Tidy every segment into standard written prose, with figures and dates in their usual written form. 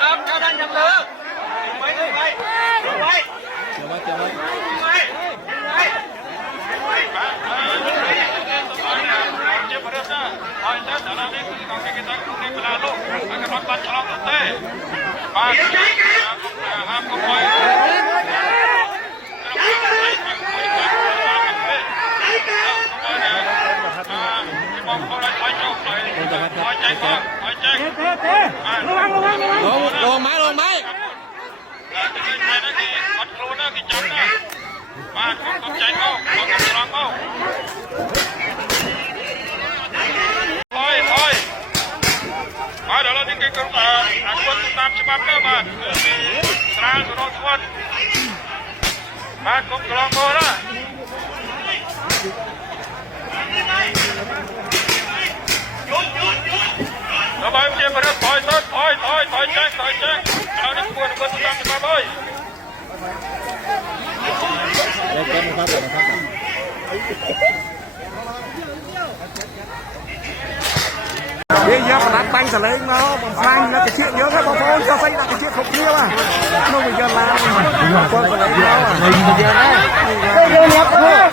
ครับเจ้าท่านยังเลิกไว้ไว้ไว้เจ้าไว้เจ้าไว้ไว้ลงไม้ลงไม้มาขอบใจเขาขอบใจน้องเขาถอยมาเดี๋ยวเราที่เกี่ยวกับคนตามฉบับเดิมมาคือมีตราสุรทวนมาขอบกลองโบนะระบายเทียมมาถอยแจ้งเราได้ควรคนตามฉบับเลยbây giờ mà đặt banh xả lên nó bằng phanh nó cái chuyện nhớ các bóng phôn cho xây đặt cái chuyện không kia mà nó bây giờ làm mà con phải lấy nó mà mình bây giờ đấy bây giờ nhập thôi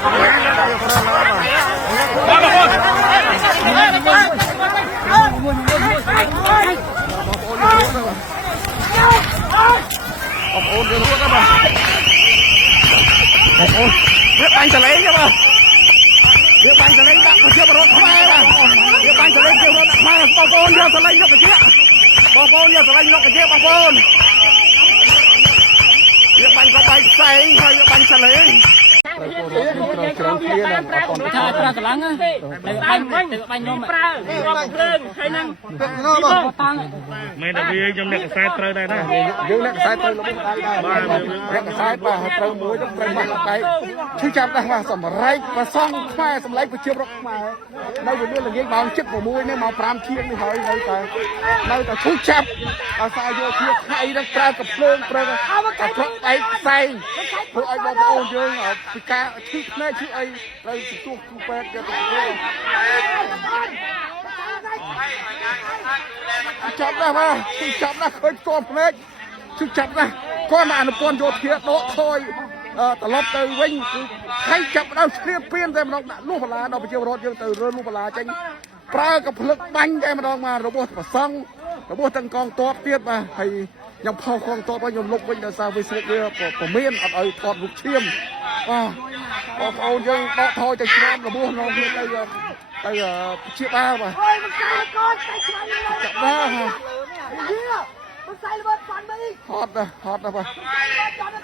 bóng ôn đưa thuốc các bạn bóng ôn biết banh xả lên chứ mà biết banh xả lên đặt cái chuyện mà nó không ai mà biết banh xả lên kêu nó đặt mai bóng ôn đưa xả lên cho cái chuyện bóng ôn đưa xả lên cho cái chuyện bóng ôn biết banh có banh xay thôi biết banh xả lênប្រើកម្លាំងបាញ់នំប្រើរាប់ភ្លើងហើយនឹងតាំងមិនតែវាខ្ញុំអ្នកកសែតត្រូវដែរណាយើងអ្នកកសែតត្រូវលោកដៃដែរអ្នកកសែតបាទត្រូវមួយត្រូវមកដៃឈឺចាប់ដែរបាទសម្រេចប្រសងខ្មែរសម្លេងប្រជាប្រដ្ឋខ្មែរនៅវិមានល្ងាចម៉ោង7:06នេះម៉ោង5ជាងនេះហើយនៅតែឈឺចាប់អាសាយោធាថៃនឹងប្រើកំភ្លើងប្រើតែប្រក់ដៃផ្សេងធ្វើឲ្យបងប្អូនយើងពិការឈឺភ្នែកឈឺអីត្រូវទទួលគ្រូពេទ្យយកទៅធ្វើចាប់ណាស់បាទចាប់ណាស់ឃើញស្គាល់ភ្នែកឈឺចាប់ណាស់គាត់មកអនុពន្ធយោធាដកថយត្រឡប់ទៅវិញគឺខៃចាប់ដល់ស្គ្រៀបពៀនតែម្ដងដាក់លុះបលាដល់ប្រជាពលរដ្ឋយើងទៅរើលុះបលាចេញប្រើកំភ្លឹកបាញ់តែម្ដងមករបស់ប្រសង់របស់ទាំងកងទ័ពទៀតបាទហើយខ្ញុំផុសកងទ័ពហើយខ្ញុំលុបវិញដោយសារវាស្រុកវាប្រមានអត់ឲ្យថតរូបឈាមបងប្អូនយើងដកថយទៅឆ្ងាយរបស់នាំគ្នាទៅជាបាបាទអូយមិនស្គាល់កូនតែឆ្ងាយចាប់បាទមិនស្គាល់មិនស្គាល់បាត់ហ្វាន់មីហត់បាទ